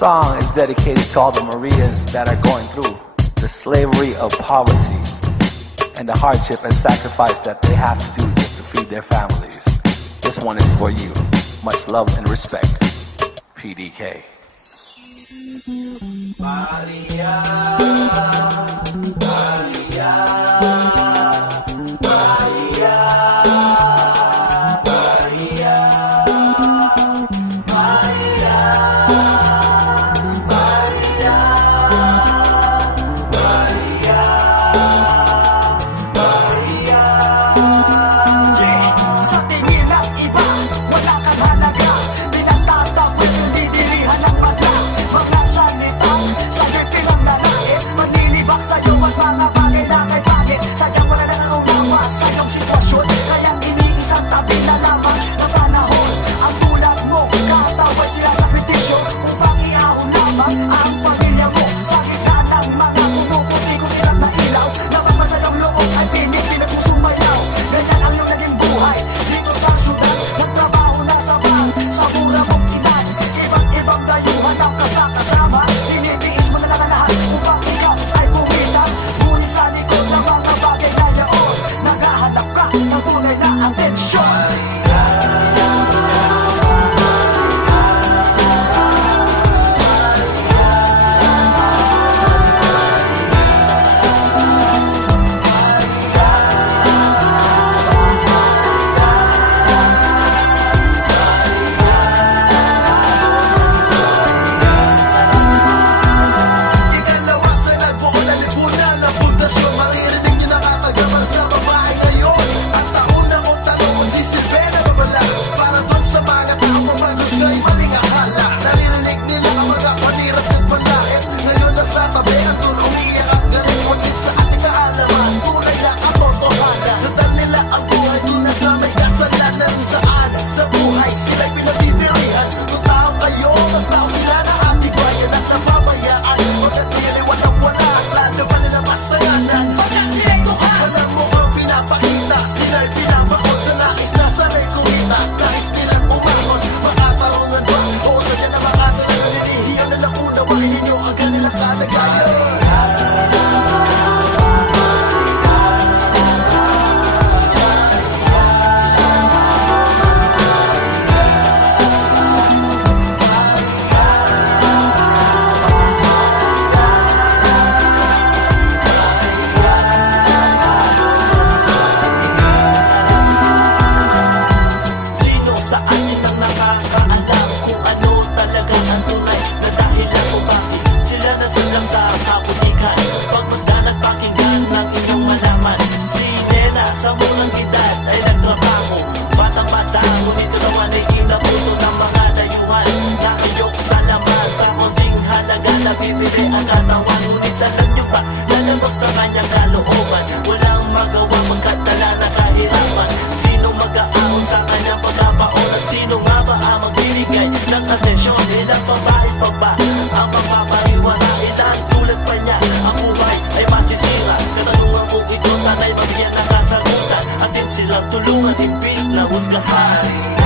song is dedicated to all the Marias that are going through the slavery of poverty and the hardship and sacrifice that they have to do just to feed their families. This one is for you. Much love and respect. PDK. Maria, Maria, Maria, Maria, Maria, Maria, Maria, Maria. Yeah, sa tingin ng iba, wala kang halaga. Pinagtatapos yung didirihan ng pagla. Mga salitang sabi pinangnanait, manilibak sa'yo at mga bagay na kay bagay. Sadyang wala na ang umawa sa iyong sitwasyon, kaya iniisang tabi na lamang na panahon. Ang tulad mo, kataway sila sa kritisyo upang iahon lamang ang pamilya mo. Sa gitna ng mga pumuputi-kutilang na ilaw, napapasayang loob ay pinipilit mo sumayaw. Ganyan ang iyong naging buhay dito sa syudad. Nagtrabaho na sa bank, sa mura mong edad. Iba't-ibang dayuhan ang kasama. Tinitiis mo na lang ang lahat upang ikaw ay kumita. Ngunit sa likod ng mga bagay na yaon, naghahanap ka ng tunay na atensyon. Bibili ang katawan, ngunit alam nyo ba, lalabag sa kanyang kalooban. Walang magawa magkatala na kahirapan. Sinong mag-aahon sa kanyang pagkapaon? At sino nga ba ang magbibigay ng atensyon? Ilang babae pa ba ang magpapariwarain? Ang tulad pa niya, ang buhay ay masisira. Katanungan kung ito sana'y magyan ng kasagutan. At din silang tulungan, imbis na husgahan.